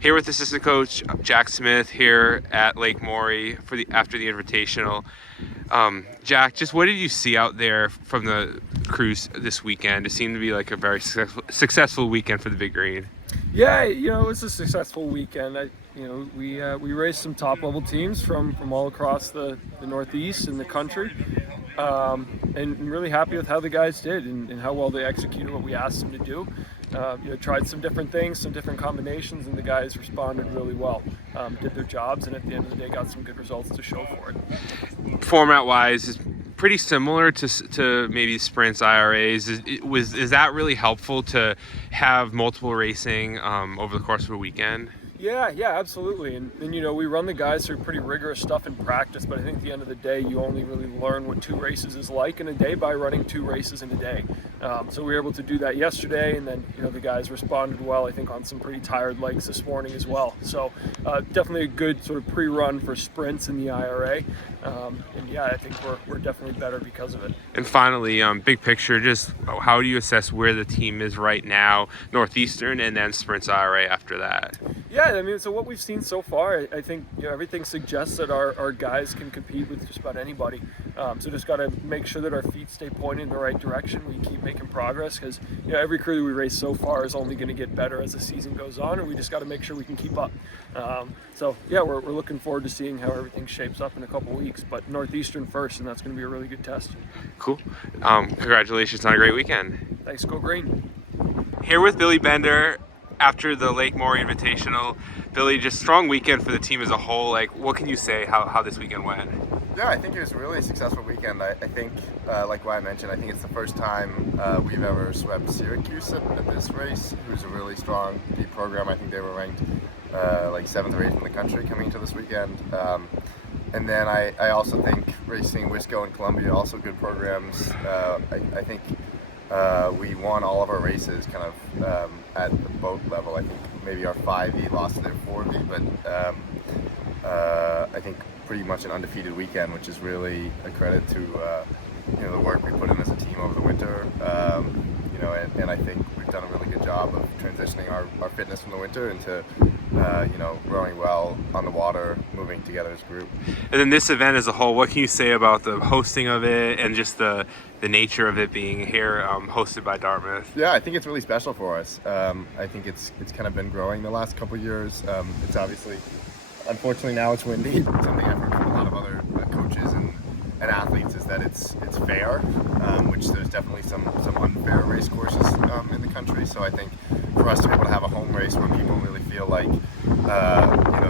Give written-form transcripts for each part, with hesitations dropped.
Here with assistant coach Jack Smith here at Lake Morey after the Invitational. Jack, just what did you see out there from the crews this weekend? It seemed to be like a very successful weekend for the Big Green. Yeah, it was a successful weekend. We raced some top-level teams from all across the Northeast and the country, and really happy with how the guys did and how well they executed what we asked them to do. Tried some different things, some different combinations, and the guys responded really well. Did their jobs, and at the end of the day, got some good results to show for it. Format-wise, is pretty similar to maybe sprints, IRAs. Is that really helpful to have multiple racing over the course of a weekend? Yeah, absolutely. And we run the guys through pretty rigorous stuff in practice, but I think at the end of the day, you only really learn what 2 races is like in a day by running 2 races in a day. So we were able to do that yesterday, and then the guys responded well, I think, on some pretty tired legs this morning as well. So definitely a good sort of pre-run for sprints in the IRA. I think we're definitely better because of it. And finally, big picture, just how do you assess where the team is right now, Northeastern, and then sprints IRA after that? Yeah, so what we've seen so far, I think everything suggests that our guys can compete with just about anybody. So just got to make sure that our feet stay pointed in the right direction. We keep making progress because every crew that we race so far is only going to get better as the season goes on, and we just got to make sure we can keep up. We're looking forward to seeing how everything shapes up in a couple weeks. But Northeastern first, and that's going to be a really good test. Cool. Congratulations on a great weekend. Thanks, go Green. Here with Billy Bender after the Lake Morey Invitational. Billy, just strong weekend for the team as a whole. Like, what can you say how this weekend went? Yeah, I think it was a really successful weekend. I think, like what I mentioned, I think it's the first time we've ever swept Syracuse at this race, who's a really strong deep program. I think they were ranked like 7th or 8th in the country coming into this weekend. And then I also think racing Wisco and Columbia, also good programs. I think we won all of our races kind of at the boat level. I think maybe our 5E lost to their 4V, but I think pretty much an undefeated weekend, which is really a credit to the work we put in as a team over the winter. And I think we've done a really good job of transitioning our fitness from the winter into rowing well on the water, moving together as a group. And then this event as a whole, what can you say about the hosting of it and just the nature of it being here, hosted by Dartmouth? Yeah, I think it's really special for us. I think it's kind of been growing the last couple of years. It's obviously, unfortunately now it's windy. Something I've heard from a lot of other coaches and athletes is that it's fair, which there's definitely some unfair race courses in the country. So I think for us to be able to have a home race where people really feel like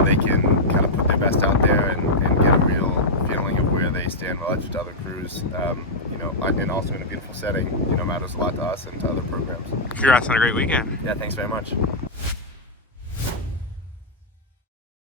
they can kind of put their best out there and get a real feeling of where they stand relative to other crews, and also in a beautiful setting, matters a lot to us and to other programs. Congrats on a great weekend. Yeah, thanks very much.